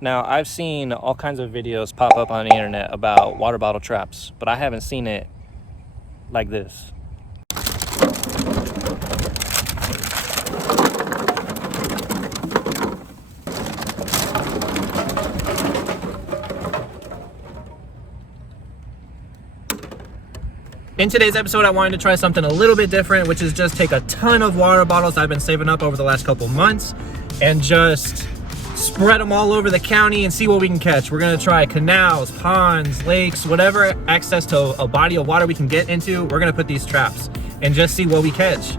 Now, I've seen all kinds of videos pop up on the internet about water bottle traps, but I haven't seen it like this. In today's episode, I wanted to try something a little bit different, which is just take a ton of water bottles I've been saving up over the last couple months and just spread them all over the county and see what we can catch. We're gonna try canals, ponds, lakes, whatever access to a body of water we can get into. We're gonna put these traps and just see what we catch.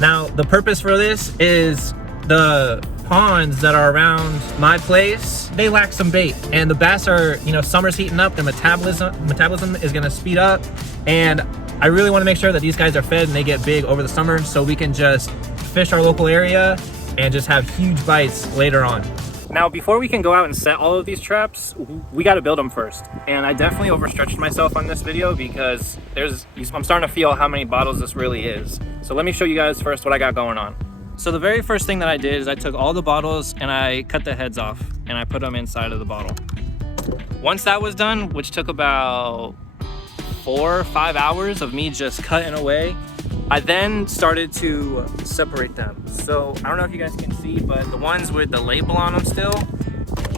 Now, the purpose for this is the ponds that are around my place, they lack some bait, and the bass are, summer's heating up, their metabolism is gonna speed up, and I really wanna make sure that these guys are fed and they get big over the summer so we can just fish our local area and just have huge bites later on. Now, before we can go out and set all of these traps, we got to build them first. And I definitely overstretched myself on this video because I'm starting to feel how many bottles this really is. So let me show you guys first what I got going on. So the very first thing that I did is I took all the bottles and I cut the heads off and I put them inside of the bottle. Once that was done, which took about 4 or 5 hours of me just cutting away, I then started to separate them. So I don't know if you guys can see, but the ones with the label on them still,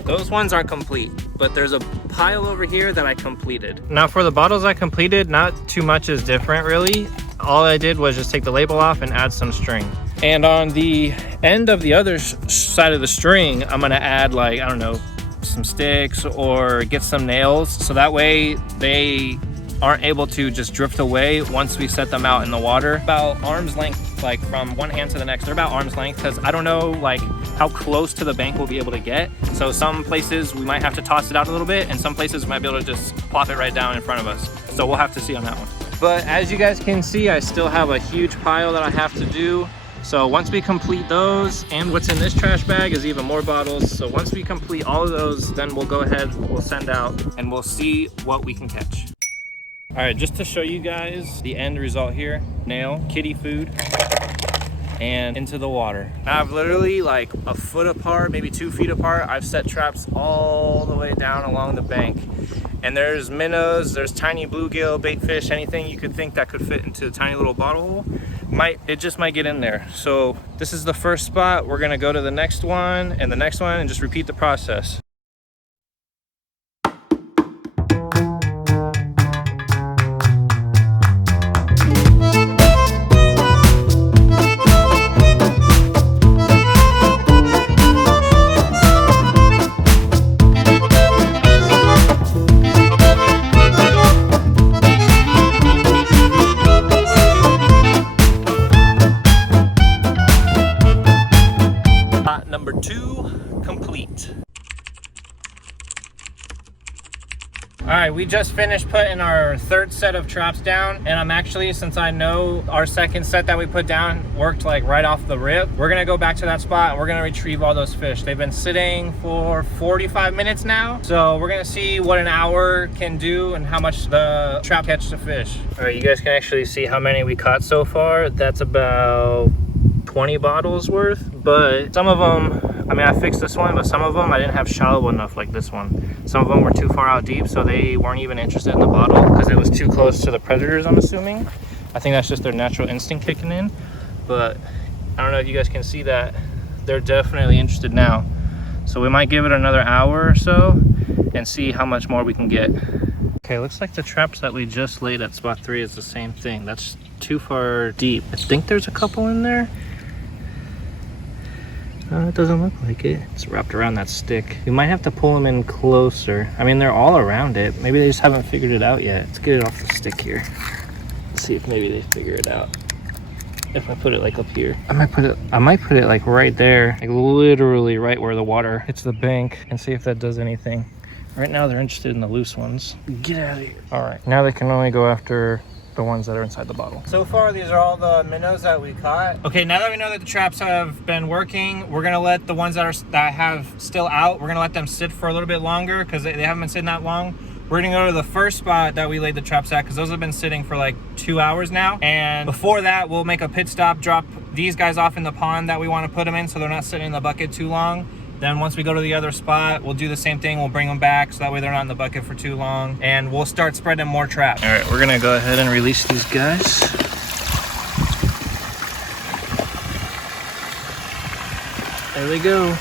those ones aren't complete, but there's a pile over here that I completed. Now for the bottles I completed, not too much is different really. All I did was just take the label off and add some string. And on the end of the other side of the string, I'm gonna add like, I don't know, some sticks or get some nails. So that way they aren't able to just drift away once we set them out in the water. About arm's length, like from one hand to the next, they're about arm's length because I don't know like how close to the bank we'll be able to get. So some places we might have to toss it out a little bit and some places we might be able to just plop it right down in front of us. So we'll have to see on that one. But as you guys can see, I still have a huge pile that I have to do. So once we complete those, and what's in this trash bag is even more bottles. So once we complete all of those, then we'll go ahead, we'll send out and we'll see what we can catch. All right, just to show you guys the end result here, nail, kitty food, and into the water. Now I've literally like a foot apart, maybe 2 feet apart, I've set traps all the way down along the bank. And there's minnows, there's tiny bluegill, bait fish, anything you could think that could fit into a tiny little bottle hole. It just might get in there. So this is the first spot. We're gonna go to the next one and the next one and just repeat the process. Number 2 complete. All right, we just finished putting our third set of traps down, and I'm actually, since I know our second set that we put down worked like right off the rip, we're gonna go back to that spot and we're gonna retrieve all those fish. They've been sitting for 45 minutes now, so we're gonna see what an hour can do and how much the trap catch the fish. All right, you guys can actually see how many we caught so far. That's about 20 bottles worth, but some of them, I mean, I fixed this one, but some of them I didn't have shallow enough like this one. Some of them were too far out deep, so they weren't even interested in the bottle because it was too close to the predators, I'm assuming. I think that's just their natural instinct kicking in, but I don't know if you guys can see that. They're definitely interested now. So we might give it another hour or so and see how much more we can get. Okay, looks like the traps that we just laid at spot 3 is the same thing. That's too far deep. I think there's a couple in there. It doesn't look like it. It's wrapped around that stick. We might have to pull them in closer. I mean, they're all around it. Maybe they just haven't figured it out yet. Let's get it off the stick here. Let's see if maybe they figure it out. If I put it like up here. I might put it like right there. Like literally right where the water hits the bank and see if that does anything. Right now they're interested in the loose ones. Get out of here. All right, now they can only go after the ones that are inside the bottle. So far, these are all the minnows that we caught. Okay, now that we know that the traps have been working, we're gonna let the ones that have still out, we're gonna let them sit for a little bit longer because they haven't been sitting that long. We're gonna go to the first spot that we laid the traps at because those have been sitting for like 2 hours now. And before that, we'll make a pit stop, drop these guys off in the pond that we want to put them in so they're not sitting in the bucket too long. Then once we go to the other spot, we'll do the same thing. We'll bring them back so that way they're not in the bucket for too long. And we'll start spreading more traps. All right, we're gonna go ahead and release these guys. There we go.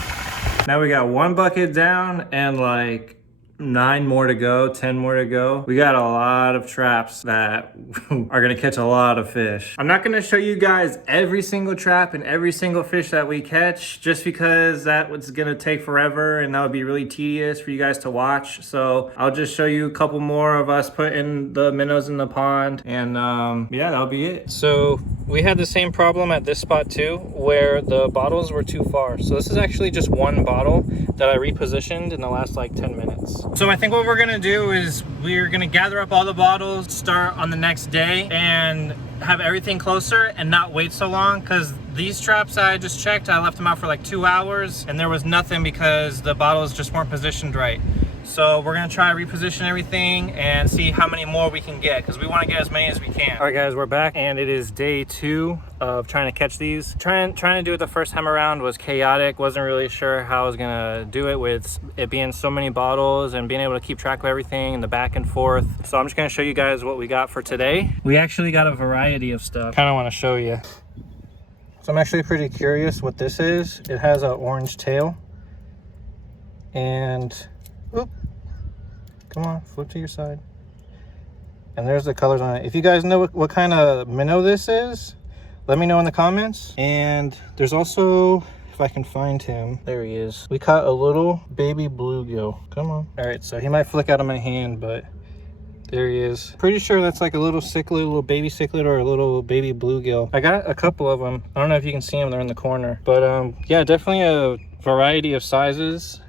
Now we got 1 bucket down and like 9 more to go, 10 more to go. We got a lot of traps that are gonna catch a lot of fish. I'm not gonna show you guys every single trap and every single fish that we catch, just because that was gonna take forever and that would be really tedious for you guys to watch. So I'll just show you a couple more of us putting the minnows in the pond, and yeah, that'll be it. So we had the same problem at this spot too, where the bottles were too far. So this is actually just 1 bottle that I repositioned in the last like 10 minutes. So I think what we're gonna do is we're gonna gather up all the bottles, start on the next day, and have everything closer and not wait so long, because these traps I just checked, I left them out for like 2 hours and there was nothing because the bottles just weren't positioned right. So we're gonna try to reposition everything and see how many more we can get, because we want to get as many as we can. All right guys, we're back and it is day 2 of trying to catch these. Trying to do it the first time around was chaotic. Wasn't really sure how I was gonna do it with it being so many bottles and being able to keep track of everything and the back and forth. So I'm just gonna show you guys what we got for today. We actually got a variety of stuff. Kind of want to show you. So I'm actually pretty curious what this is. It has an orange tail and oop, come on, flip to your side. And there's the colors on it. If you guys know what kind of minnow this is, let me know in the comments. And there's also, if I can find him, there he is. We caught a little baby bluegill. Come on. All right, so he might flick out of my hand, but there he is. Pretty sure that's like a little cichlid, a little baby cichlid, or a little baby bluegill. I got a couple of them. I don't know if you can see them, they're in the corner. But yeah, definitely a variety of sizes.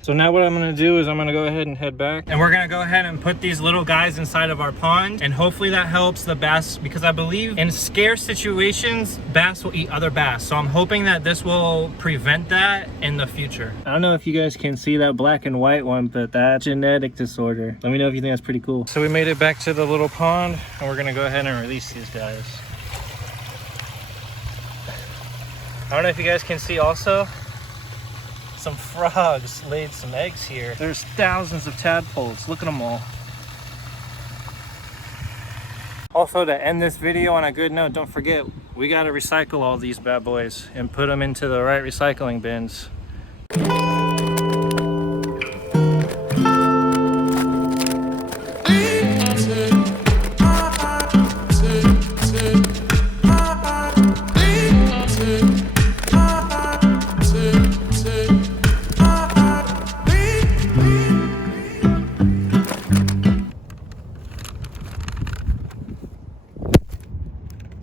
So now what I'm gonna do is I'm gonna go ahead and head back, and we're gonna go ahead and put these little guys inside of our pond, and hopefully that helps the bass, because I believe in scarce situations, bass will eat other bass. So I'm hoping that this will prevent that in the future. I don't know if you guys can see that black and white one, but that genetic disorder. Let me know if you think that's pretty cool. So we made it back to the little pond, and we're gonna go ahead and release these guys. I don't know if you guys can see also, some frogs laid some eggs here. There's thousands of tadpoles. Look at them all. Also, to end this video on a good note, don't forget, we got to recycle all these bad boys and put them into the right recycling bins.